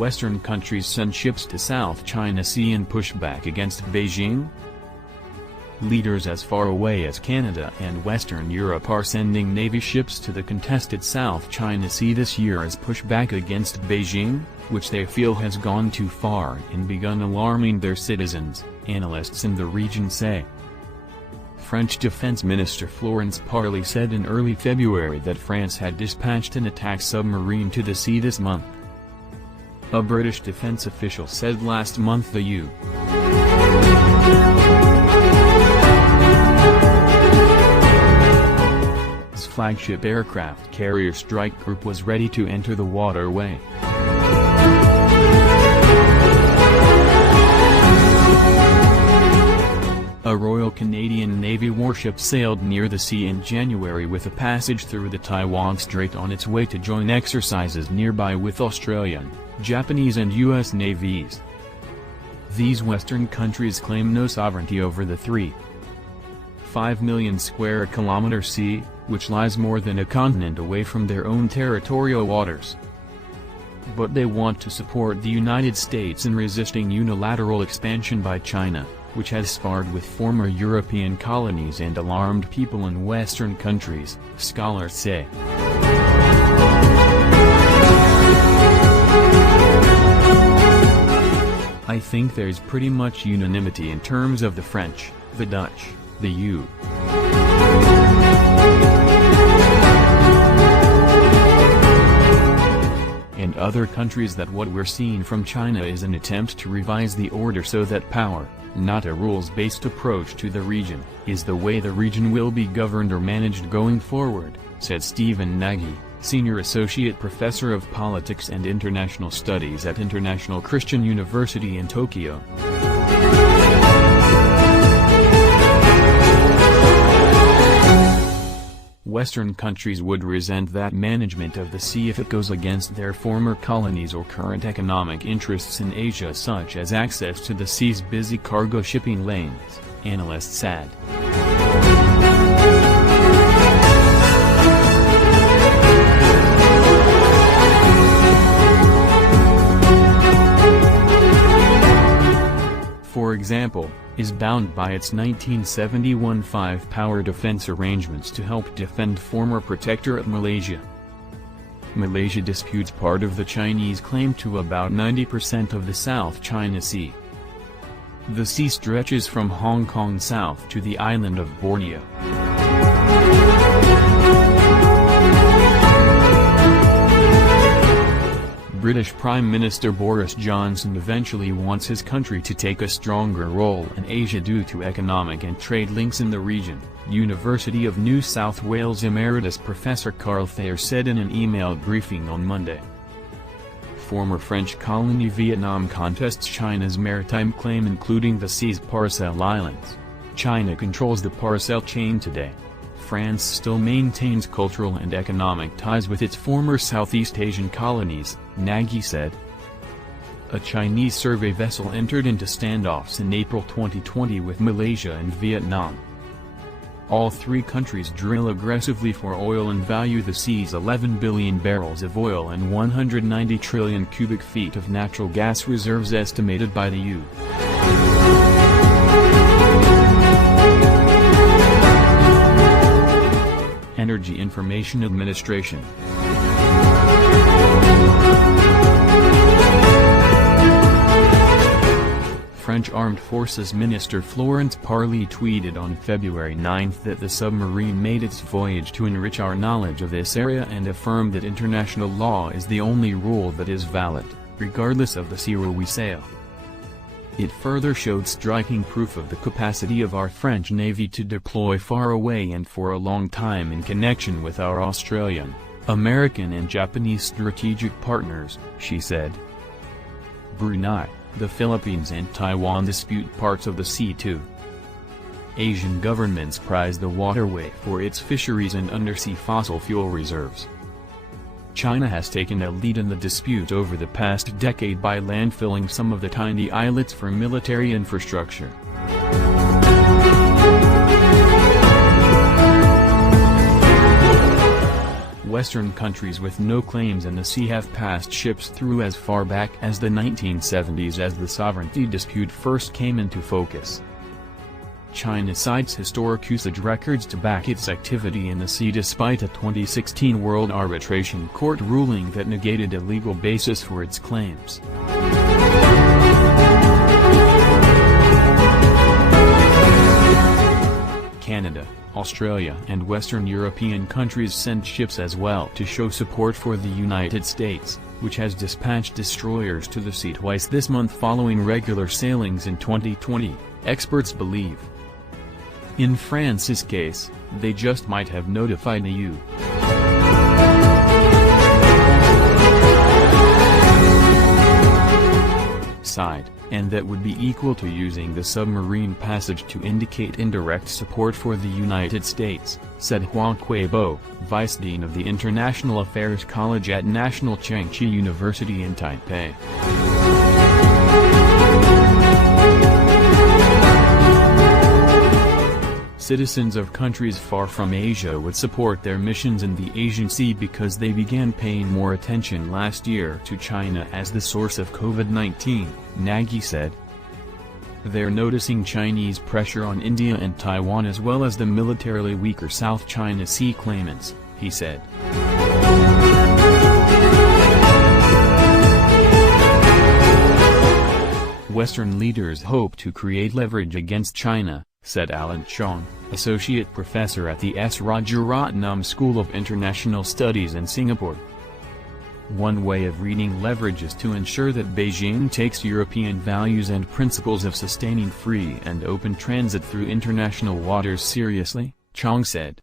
Western countries send ships to South China Sea in pushback against Beijing? Leaders as far away as Canada and Western Europe are sending Navy ships to the contested South China Sea this year as pushback against Beijing, which they feel has gone too far and begun alarming their citizens, analysts in the region say. French Defense Minister Florence Parly said in early February that France had dispatched an attack submarine to the sea this month. A British defense official said last month the U.S. flagship aircraft carrier strike group was ready to enter the waterway. A Royal Canadian Navy warship sailed near the sea in January with a passage through the Taiwan Strait on its way to join exercises nearby with Australian, Japanese and U.S. navies. These Western countries claim no sovereignty over the 3.5 million square kilometer sea, which lies more than a continent away from their own territorial waters. But they want to support the United States in resisting unilateral expansion by China, which has sparred with former European colonies and alarmed people in Western countries, scholars say. I think there's pretty much unanimity in terms of the French, the Dutch, the U. and other countries that what we're seeing from China is an attempt to revise the order so that power, not a rules-based approach to the region, is the way the region will be governed or managed going forward, said Stephen Nagy, Senior Associate Professor of Politics and International Studies at International Christian University in Tokyo. Western countries would resent that management of the sea if it goes against their former colonies or current economic interests in Asia, such as access to the sea's busy cargo shipping lanes, analysts add. For example, is bound by its 1971 five-power defense arrangements to help defend former protectorate Malaysia. Malaysia disputes part of the Chinese claim to about 90% of the South China Sea. The sea stretches from Hong Kong south to the island of Borneo. British Prime Minister Boris Johnson eventually wants his country to take a stronger role in Asia due to economic and trade links in the region, University of New South Wales Emeritus Professor Carl Thayer said in an email briefing on Monday. Former French colony Vietnam contests China's maritime claim, including the sea's Paracel Islands. China controls the Paracel chain today. France still maintains cultural and economic ties with its former Southeast Asian colonies, Nagy said. A Chinese survey vessel entered into standoffs in April 2020 with Malaysia and Vietnam. All three countries drill aggressively for oil and value the sea's 11 billion barrels of oil and 190 trillion cubic feet of natural gas reserves estimated by the U. Energy Information Administration. French Armed Forces Minister Florence Parly tweeted on February 9 that the submarine made its voyage to enrich our knowledge of this area and affirmed that international law is the only rule that is valid, regardless of the sea where we sail. It further showed striking proof of the capacity of our French Navy to deploy far away and for a long time in connection with our Australian, American and Japanese strategic partners, she said. Brunei, the Philippines and Taiwan dispute parts of the sea too. Asian governments prize the waterway for its fisheries and undersea fossil fuel reserves. China has taken a lead in the dispute over the past decade by landfilling some of the tiny islets for military infrastructure. Western countries with no claims in the sea have passed ships through as far back as the 1970s as the sovereignty dispute first came into focus. China cites historic usage records to back its activity in the sea despite a 2016 World Arbitration Court ruling that negated a legal basis for its claims. Canada, Australia and Western European countries sent ships as well to show support for the United States, which has dispatched destroyers to the sea twice this month following regular sailings in 2020, experts believe. In France's case, they just might have notified the EU. Side, and that would be equal to using the submarine passage to indicate indirect support for the United States, said Huang Kuibo, Vice Dean of the International Affairs College at National Chengchi University in Taipei. Citizens of countries far from Asia would support their missions in the Asian Sea because they began paying more attention last year to China as the source of COVID-19, Nagy said. They're noticing Chinese pressure on India and Taiwan as well as the militarily weaker South China Sea claimants, he said. Western leaders hope to create leverage against China, said Alan Chong, associate professor at the S. Rajaratnam School of International Studies in Singapore. One way of reading leverage is to ensure that Beijing takes European values and principles of sustaining free and open transit through international waters seriously, Chong said.